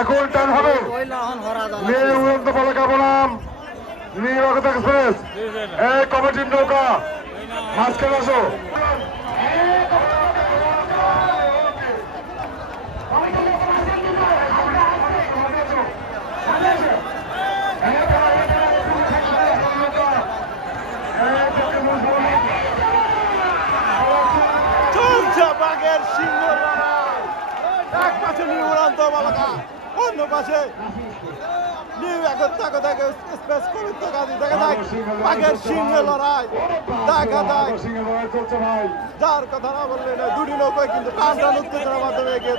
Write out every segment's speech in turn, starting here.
এখন টান হবে। নিয়ে উড়ন্ত পতাকা বনাম নিরাপদ এক্সপ্রেস এই কমিটির নৌকা। মাঝখানে আসো। চলছে বাঘের সিংহ এক পাশে নিউ উড়ান্ত বালকা। অন্য পাশে নিউ একতা কথা স্পেস কবিত্ব গান্ধী দেখা যায় বাঘের সিংহ লড়াই দেখা যায় যার কথা না বললে না দুটি নৌকায় কিন্তু টান টান উত্তেজনার মাধ্যমে এগিয়ে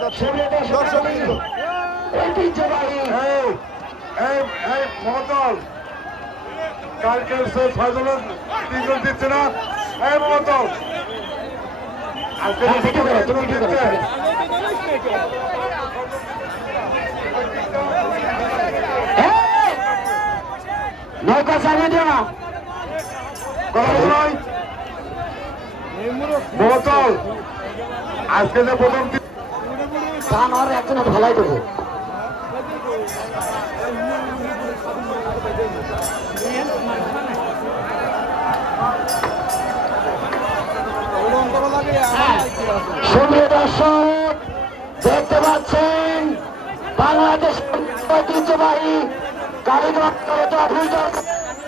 দিচ্ছে না এই নৌকা চালিয়ে দিও না। কথা বলো নাই মমতল আজকে যে প্রথম কান আর একজন ভালাই দেবো। সুপ্রিয় দর্শক দেখতে পাচ্ছেন বাংলাদেশ ঐতিহ্যবাহী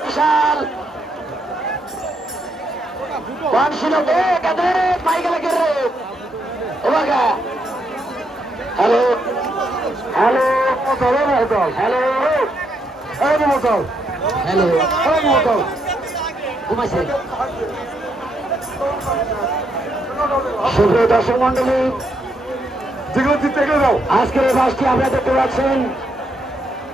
বিশাল। হ্যালো। Hello hello. হ্যালো। ঘুমাইছে। সুপ্রিয় দর্শক মন্ডলী যেগুলো আজকের এই বাসটি আপনারা দেখতে পাচ্ছেন।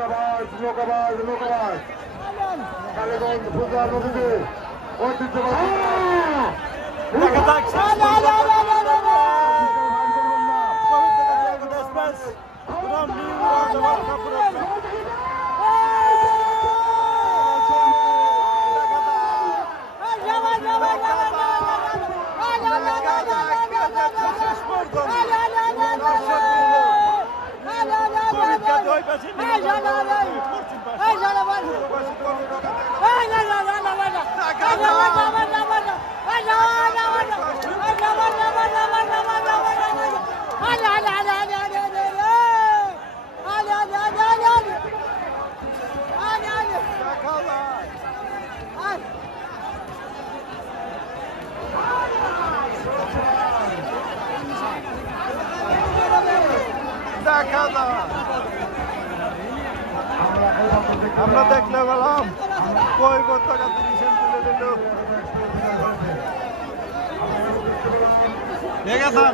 নৌকাবাজ নৌকাবাজ নৌকাবাজ কালীগঞ্জ ফুলদার নদীতে ঐতিহ্যবাহী হ্যাঁ, পবিত্র Dakada! আমরা দেখলে গেলাম। কই টাকা দিয়েছেন তুলে দিল। ঠিক আছে